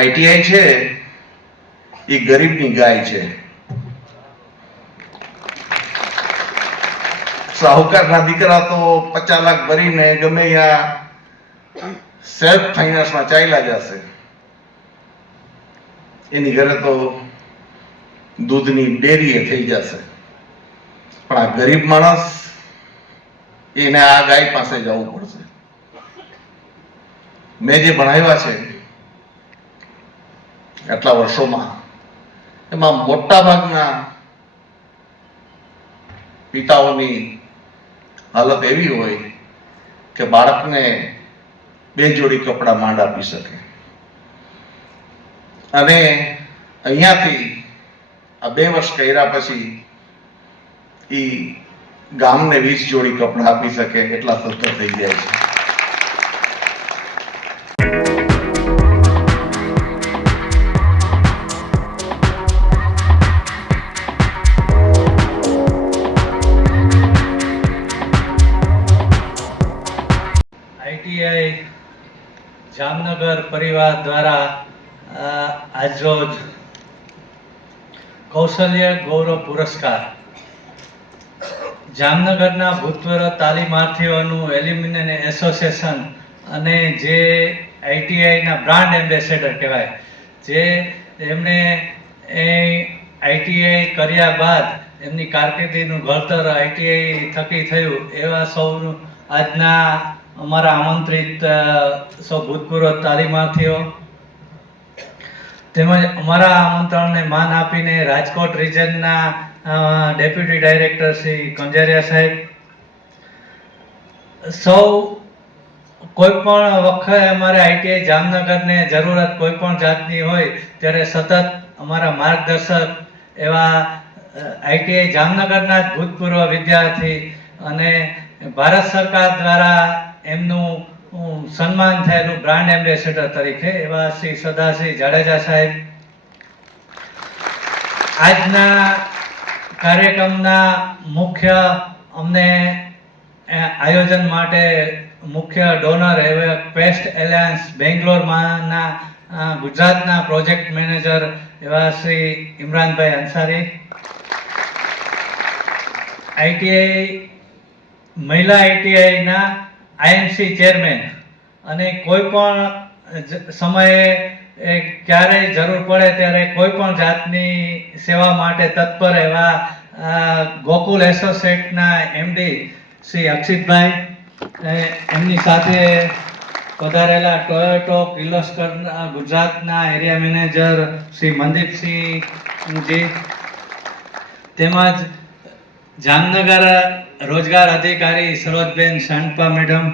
ITI છે એ ગરીબની ગાય છે. સાહુકારના દીકરા તો 50 લાખ ભરીને ગમે ત્યાં સેલ્ફ ફાઇનાન્સમાં ચાલ્યા જશે. એની ઘરે તો દૂધની ડેરીએ થઈ જશે. પણ આ ગરીબ માણસ એને આ ગાય પાસે જવું પડશે. મેં જે ભણાવ્યા છે આટલા વર્ષોમાં, એમાં મોટા ભાગના પિતાઓની હાલત એવી હોય કે બાળકને 2 જોડી કપડા માંડ આપી શકે, અને અહીંયાથી આ 2 વર્ષ કર્યા પછી એ ગામને 20 જોડી કપડા આપી શકે એટલા સદ્ધર થઈ જાય છે. આઈટીઆઈ જામનગર પરિવાર દ્વારા આજરોજ કૌશલ્ય ગૌરવ પુરસ્કાર જામનગરના ભૂતપૂર્વ તાલીમાર્થીઓનું એલ્યુમિનિયમ એસોસિએશન અને જે આઈટીઆઈના બ્રાન્ડ એમ્બેસેડર કહેવાય, જે એમણે આઈટીઆઈ કર્યા બાદ એમની કારકિર્દીનું ઘડતર આઈટીઆઈ થકી થયું, એવા સૌનું આજના અમારા આમંત્રિત સૌ ભૂતપૂર્વ તાલીમાર્થીઓ તેમજ અમારા આમંત્રણને માન આપીને રાજકોટ રિજનના ડેપ્યુટી ડાયરેક્ટર શ્રી કંજારિયા સાહેબ, સૌ કોઈ પણ વખતે અમારે આઈટીઆઈ જામનગરને જરૂરત કોઈ પણ જાતની હોય ત્યારે સતત અમારા માર્ગદર્શક એવા આઈટીઆઈ જામનગરના જ ભૂતપૂર્વ વિદ્યાર્થી અને ભારત સરકાર દ્વારા એમનું સન્માન થયેલું બ્રાન્ડ એમ્બેસેડર તરીકે એવા શ્રી સદાશ્રી જાડેજા સાહેબ, આજના કાર્યક્રમના મુખ્ય અમને આયોજન માટે મુખ્ય ડોનર એવા પેસ્ટ એલાયન્સ બેંગ્લોરમાંના ગુજરાતના પ્રોજેક્ટ મેનેજર એવા શ્રી ઇમરાનભાઈ અંસારી, આઈટીઆઈ મહિલા આઈટીઆઈના આઈએમસી ચેરમેન અને કોઈ પણ સમયે ક્યારેય જરૂર પડે ત્યારે કોઈ પણ જાતની સેવા માટે તત્પર એવા ગોકુલ એસોસિએટના એમડી શ્રી અક્ષિતભાઈ, એમની સાથે પધારેલા ટોયોટો કિર્લોસ્કર ગુજરાતના એરિયા મેનેજર શ્રી મનદીપસિંહજી, તેમજ જામનગર રોજગાર અધિકારી સરોજબેન શાંતપા મેડમ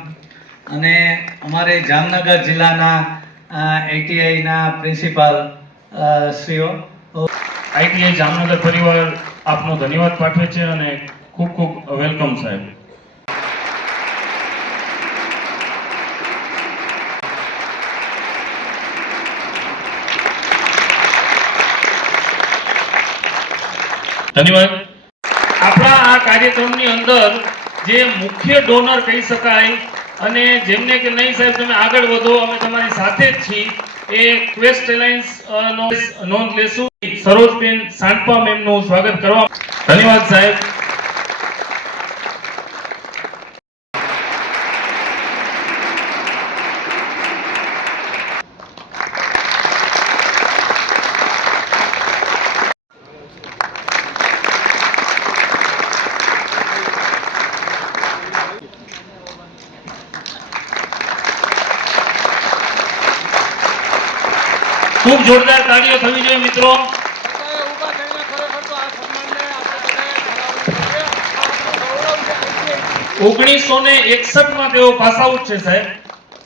અને અમારે જામનગર જિલ્લાના આઈટીઆઈના પ્રિન્સિપાલ શ્રીઓ. આઈટીઆઈ જામનગર પરિવાર આપનો ધન્યવાદ પાઠવે છે અને ખૂબ ખૂબ વેલકમ સાહેબ. ધન્યવાદ. આપણા આ કાર્યક્રમની અંદર જે મુખ્ય ડોનર કહી શકાય અને જેમને કે નહીં સાહેબ તમે આગળ વધો, અમે તમારી સાથે જ છીએ, એ ક્વેસ્ટ એલાયન્સ નો નોંધ લેશું. સરોજબેન શાંતપા મેમનું સ્વાગત કરવા. ધન્યવાદ સાહેબ. ખૂબ જોરદાર તાળીઓ થવી જોઈએ મિત્રો. 1961માં તેઓ પાસ આઉટ છે સાહેબ.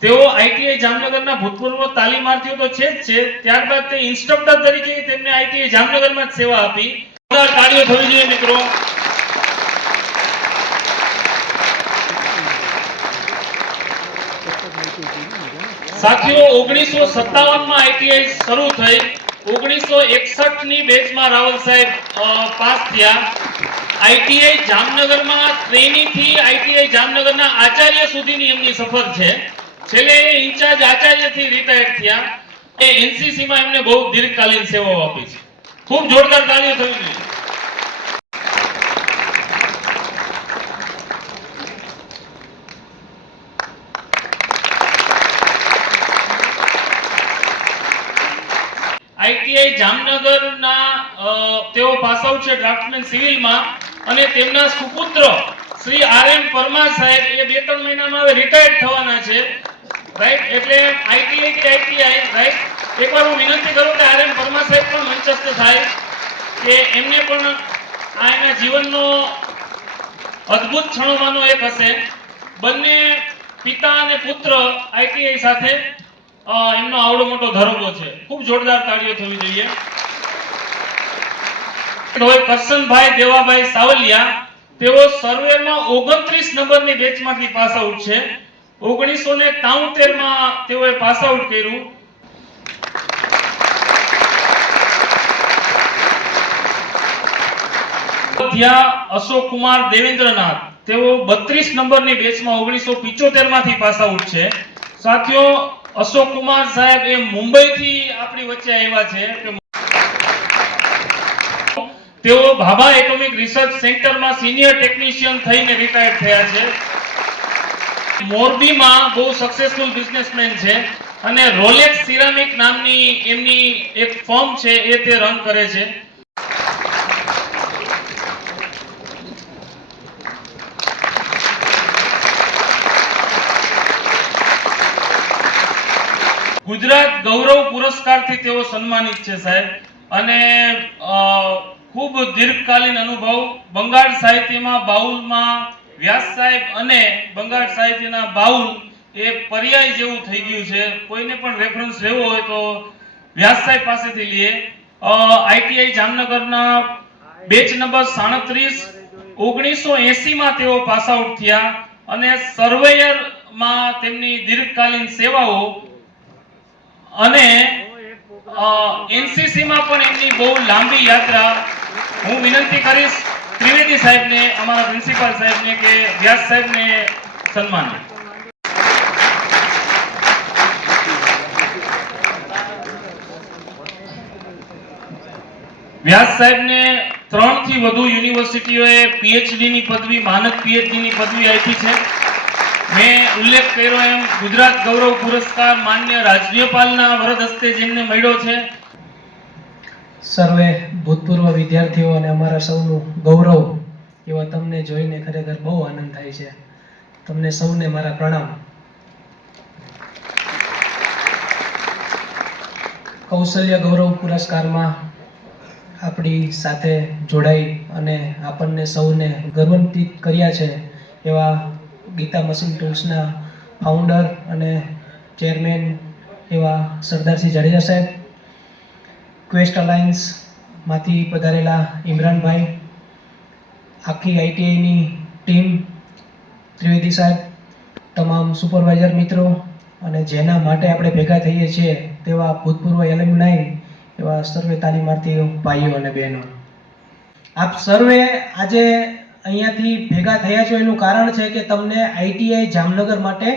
તેઓ આઈટીઆઈ જામનગરના ભૂતપૂર્વ તાલીમાર્થીઓ તો છે જ છે, ત્યારબાદ તે ઇન્સ્ટ્રક્ટર તરીકે તેમને આઈટીઆઈ જામનગરમાં જ સેવા આપી. જોરદાર તાળીઓ થવી જોઈએ મિત્રો. સાથીઓ 1957માં આઈટીઆઈ શરૂ થઈ, 1961 ની બેચમાં રાવલ સાહેબ પાસ થયા. આઈટીઆઈ જામનગરમાં ટ્રેની થી આઈટીઆઈ જામનગરના આચાર્ય સુધીની એમની સફર છે. છેલ્લે ઇન્ચાર્જ આચાર્યથી રિટાયર થયા એનસીસી માં એમને બહુ દીર્ઘકાલીન સેવાઓ આપી છે. ખૂબ જોરદાર તાળીઓ થવી જોઈએ. આઈટીઆઈ જામનગરના તેઓ પાસ આઉટ છે ડ્રાફ્ટમેન સિવિલમાં, અને તેમના સુપુત્ર શ્રી આર.એમ. પરમાર સાહેબ એ 2-3 મહિનામાં હવે રિટાયર્ડ થવાના છે, રાઈટ. એટલે આઈટીઆઈ રાઈટ. એકવાર હું વિનંતી કરું કે આર.એમ. પરમાર સાહેબ પણ મંચસ્થ થાય, કે એમને પણ આ એના જીવનનો અદ્ભુત ક્ષણોમાંનો એક હશે. બંને પિતા અને પુત્ર આઈટીઆઈ સાથે એમનો આવડો મોટો ધરોહર છે. ખૂબ જોરદાર તાળીઓ થવી જોઈએ. કરશનભાઈ દેવાભાઈ સાવલિયા, તેઓ સર્વેમાં 29 નંબરની બેચમાંથી પાસ આઉટ છે. 1973 માં તેઓએ પાસ આઉટ કર્યું. અશોક કુમાર દેવેન્દ્રનાથ, તેઓ 32 નંબરની બેચમાં 1975 માંથી પાસ આઉટ છે. સાથીઓ, અશોક કુમાર સાહેબ એ મુંબઈથી આપણી વચ્ચે આવ્યા છે. તેઓ ભાભા એટોમિક રિસર્ચ સેન્ટરમાં સિનિયર ટેકનિશિયન થઈને રિટાયર્ડ થયા છે. મોરબીમાં બહુ સક્સેસફુલ બિઝનેસમેન છે, અને રોલેક્સ સિરામિક નામની એમની એક ફર્મ છે, એ તે રન કરે છે. ગુજરાત ગૌરવ પુરસ્કારથી તેઓ સન્માનિત છે સાહેબ. અને ખૂબ દીર્ઘકાલીન અનુભવ. બંગાળ સાહિત્યમાં બાઉલમાં વ્યાસ સાહેબ અને બંગાળ સાહિત્યના બાઉલ એ પર્યાય જેવું થઈ ગયું છે. કોઈને પણ રેફરન્સ લેવો હોય તો વ્યાસ સાહેબ પાસેથી લઈએ. આઈટીઆઈ જામનગરના બેચ નંબર 37, 1980 માં તેઓ પાસ આઉટ થયા, અને સર્વેયરમાં તેમની દીર્ઘકાલીન સેવાઓ, અને એનસીસી માં પણ એમની બહુ લાંબી યાત્રા. હું વિનંતી કરીશ ત્રિવેદી સાહેબને, અમારા પ્રિન્સિપાલ સાહેબને, કે વ્યાસ સાહેબને સન્માનિત. વ્યાસ સાહેબને 3 થી વધુ યુનિવર્સિટીઓએ પીએચડી ની પદવી, માનદ પીએચડી ની પદવી આપી છે. મેં ઉલ્લેખ કર્યો એમ ગુજરાત ગૌરવ પુરસ્કાર માન્ય રાજ્યપાલના વરદ હસ્તે જેમને મળ્યો છે. સર્વે ભૂતપૂર્વ વિદ્યાર્થીઓ અને અમારા સૌનું ગૌરવ એવા તમને જોઈને ખરેખર બહુ આનંદ થાય છે. તમને સૌને મારા પ્રણામ. કૌશલ્ય ગૌરવ પુરસ્કારમાં આપણી સાથે જોડાઈ અને આપણને સૌને ગૌરવાન્વિત કર્યા છે એવા ગીતા મશીન ટૂલ્સના ફાઉન્ડર અને ચેરમેન એવા સરદારસિંહ જાડેજા સાહેબ, ક્વેસ્ટ અલાયન્સમાંથી પધારેલા ઇમરાનભાઈ, આખી આઈટીઆઈની ટીમ, ત્રિવેદી સાહેબ, તમામ સુપરવાઇઝર મિત્રો, અને જેના માટે આપણે ભેગા થઈએ છીએ તેવા ભૂતપૂર્વ એલ્યુમનાઈ એવા સર્વે તાલીમાર્થીઓ ભાઈઓ અને બહેનો, આપ સર્વે આજે અહીંયાથી ભેગા થયા છો એનું કારણ છે કે તમને આઈટીઆઈ જામનગર માટે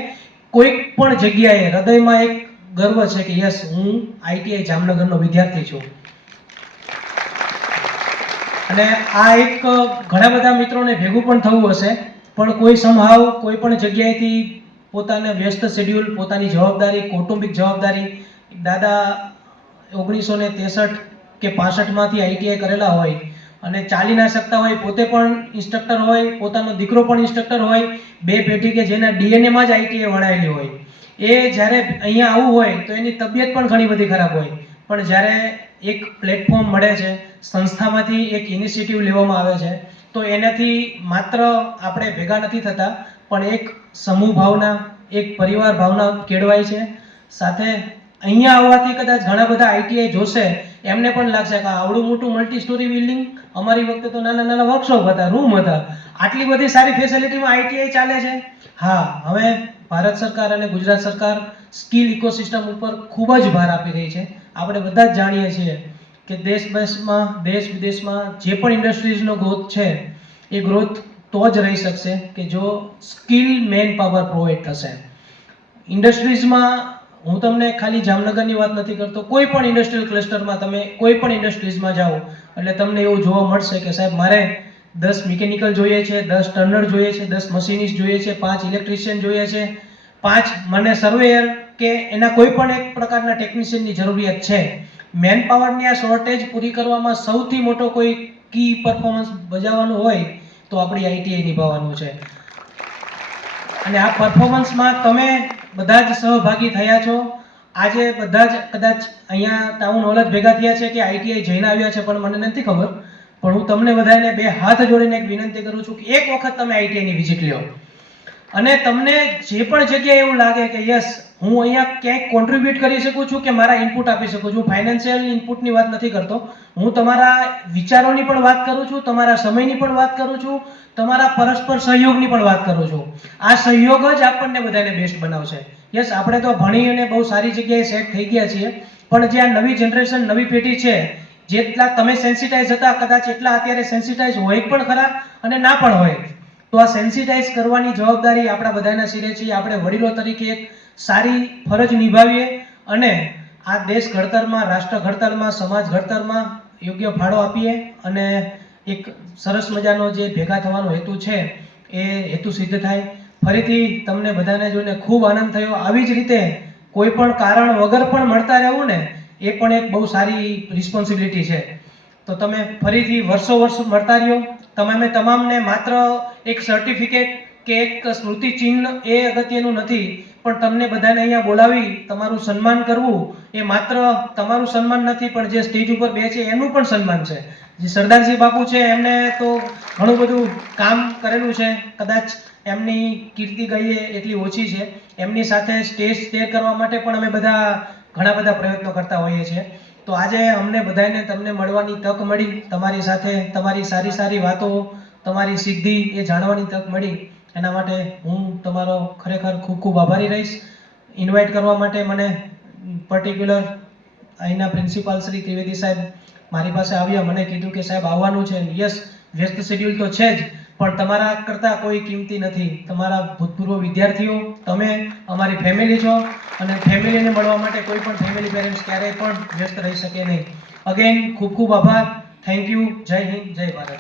કોઈક પણ જગ્યાએ હૃદયમાં એક ગર્વ છે કે યસ, હું આઈટીઆઈ જામનગરનો વિદ્યાર્થી છું. અને આ એક ઘણા બધા મિત્રોને ભેગું પણ થવું હશે, પણ કોઈ સમહાવ કોઈ પણ જગ્યાએથી પોતાના વ્યસ્ત શેડ્યુલ, પોતાની જવાબદારી, કૌટુંબિક જવાબદારી, દાદા 1963 કે 65માંથી આઈટીઆઈ કરેલા હોય અને ચાલી ના શકતા હોય, પોતે પણ ઇન્સ્ટ્રક્ટર હોય, પોતાનો દીકરો પણ ઇન્સ્ટ્રક્ટર હોય, 2 પેઢી કે જેના ડીએનએમાં જ આઈટીઆઈ વણાયેલી હોય, એ જ્યારે અહીંયા આવવું હોય તો એની તબિયત પણ ઘણી બધી ખરાબ હોય, પણ જ્યારે એક પ્લેટફોર્મ મળે છે, સંસ્થામાંથી એક ઇનિશિયેટિવ લેવામાં આવે છે, તો એનાથી માત્ર આપણે ભેગા નથી થતા, પણ એક સમૂહ ભાવના, એક પરિવાર ભાવના કેળવાય છે. સાથે અહીંયા આવવાથી કદાચ ઘણા બધા આઈટીઆઈ જોશે, એમને પણ લાગશે કે આવડું મોટું મલ્ટી સ્ટોરી બિલ્ડિંગ, અમારી વખતે તો નાના નાના વર્કશોપ હતા, રૂમ હતા, આટલી બધી સારી ફેસિલિટીમાં આઈટીઆઈ ચાલે છે. હા, હવે ભારત સરકાર અને ગુજરાત સરકાર સ્કિલ ઇકોસિસ્ટમ ઉપર ખૂબ જ ભાર આપી રહી છે. આપણે બધા જ જાણીએ છીએ કે દેશ વિદેશમાં જે પણ ઇન્ડસ્ટ્રીઝનો ગ્રોથ છે, એ ગ્રોથ તો જ રહી શકશે કે જો સ્કિલ મેન પાવર પ્રોવાઈડ થશે. ઇન્ડસ્ટ્રીઝમાં હું તમને ખાલી જામનગરની વાત નથી કરતો, કોઈ પણ ઇન્ડસ્ટ્રીયલ ક્લસ્ટરમાં તમે કોઈ પણ ઇન્ડસ્ટ્રીઝમાં જાઓ એટલે તમને એવું જોવા મળશે કે સાહેબ મારે 10 મિકેનિકલ જોઈએ છે, 10 ટર્નર જોઈએ છે, 10 મશીનિસ્ટ જોઈએ છે, 5 ઇલેક્ટ્રિશિયન જોઈએ છે, 5 મને સર્વેયર કે એના કોઈ પણ એક પ્રકારના ટેકનિશિયનની જરૂરિયાત છે. મેન પાવરની આ શોર્ટેજ પૂરી કરવામાં સૌથી મોટો કોઈ કી પરફોર્મન્સ બજાવવાનું હોય તો આપણી આઈટીઆઈ નિભાવવાનું છે. અને આ પરફોર્મન્સમાં તમે બધા જ સહભાગી થયા છો. આજે બધા જ કદાચ અહીંયા ટાઉન હોલ જ ભેગા થયા છે કે આઈટીઆઈ જઈને આવ્યા છે પણ મને નથી ખબર, પણ હું તમને બધાને 2 હાથ જોડીને એક વિનંતી કરું છું કે એક વખત તમે આઈટીઆઈની વિઝિટ લ્યો અને તમને જે પણ જગ્યાએ એવું લાગે કે યસ હું અહીંયા ક્યાંક કોન્ટ્રીબ્યુટ કરી શકું છું કે મારા ઇનપુટ આપી શકું છું. ફાઇનાન્શિયલ ઇનપુટની વાત નથી કરતો, હું તમારા વિચારોની પણ વાત કરું છું, તમારા સમયની પણ વાત કરું છું, તમારા પરસ્પર સહયોગની પણ વાત કરું છું. આ સહયોગ જ આપણને બધાને બેસ્ટ બનાવશે. યસ આપણે તો ભણી અને બહુ સારી જગ્યાએ સેટ થઈ ગયા છીએ, પણ જે આ નવી જનરેશન નવી પેઢી છે જેટલા તમે સેન્સિટાઇઝ હતા કદાચ એટલા અત્યારે સેન્સિટાઇઝ હોય પણ ખરા અને ના પણ હોય. તો આ સેન્સિટાઇઝ કરવાની જવાબદારી આપણા બધાના શિરે છે. આપણે વડીલો તરીકે એક સારી ફરજ નિભાવીએ અને આ દેશ ઘડતરમાં, રાષ્ટ્ર ઘડતરમાં, સમાજ ઘડતરમાં યોગ્ય ફાળો આપીએ અને એક સરસ મજાનો જે ભેગા થવાનો હેતુ છે એ હેતુ સિદ્ધ થાય. ફરીથી તમને બધાને જોઈને ખૂબ આનંદ થયો. આવી જ રીતે કોઈ પણ કારણ વગર પણ મળતા રહેવું ને એ પણ એક બહુ સારી રિસ્પોન્સિબિલિટી છે. તો તમે ફરીથી વર્ષો મળતા રહ્યો. તમામને માત્ર એક સર્ટિફિકેટ કે એક સ્મૃતિ ચિહ્ન એ અગત્યનું નથી, પણ તમને બધાને અહીંયા બોલાવી તમારું સન્માન કરવું એ માત્ર તમારું સન્માન નથી પણ જે સ્ટેજ ઉપર બે છે એનું પણ સન્માન છે. જે સરદારજી બાપુ છે એમને તો ઘણું બધું કામ કરેલું છે, કદાચ એમની કીર્તિ કહીએ એટલી ઓછી છે. એમની સાથે સ્ટેજ શેર કરવા માટે પણ અમે બધા ઘણા બધા પ્રયત્નો કરતા હોઈએ છીએ. તો આજે અમને બધાને તમને મળવાની તક મળી, તમારી સાથે તમારી સારી વાતો, તમારી સિદ્ધિ એ જાણવાની તક મળી. એના માટે હું તમારો ખરેખર ખૂબ આભારી રહીશ. ઇન્વાઇટ કરવા માટે મને પર્ટિક્યુલર અહીંના પ્રિન્સિપાલ શ્રી ત્રિવેદી સાહેબ મારી પાસે આવ્યા, મને કીધું કે સાહેબ આવવાનું છે. યસ, વ્યસ્ત શેડ્યુલ તો છે જ, પણ તમારા કરતાં કોઈ કિંમતી નથી. તમારા ભૂતપૂર્વ વિદ્યાર્થીઓ, તમે અમારી ફેમિલી છો અને ફેમિલીને મળવા માટે કોઈ પણ ફેમિલી પેરેન્ટ્સ ક્યારેય પણ વ્યસ્ત રહી શકે નહીં. અગેન ખૂબ આભાર. Thank you. જય હિન્દ, જય ભારત.